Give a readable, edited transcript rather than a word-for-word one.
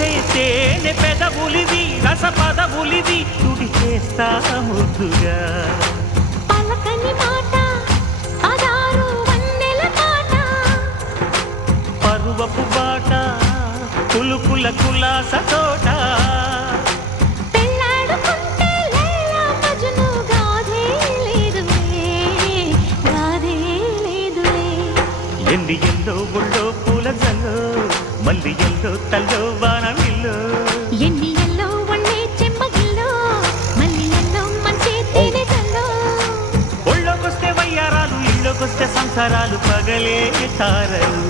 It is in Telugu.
మెరిసే తేనె పెదవులివి రస పదవులివి తుడి చేస్తా ముద్దుగా పలకని మాట పదారు వన్నెల పాట పరువపు బాట కులుకుల కులాస తోట పెళ్ళాడుకుంటే లైలా మజ్ను గాథే లేదులే ఎండి ఎల్లో ఒళ్ళో పూల జల్లో మల్లి ఎల్లో తల్లో వానవిల్లో ఎన్ని ఎల్లో ఒళ్ళే చెమ్మగిల్లో మల్లి ఎల్లో మంచి తేనె జల్లో ఒళ్ళోకొస్తే వయ్యారాలు ఇళ్ళోకొస్తే సంసారాలు పగలే తారలు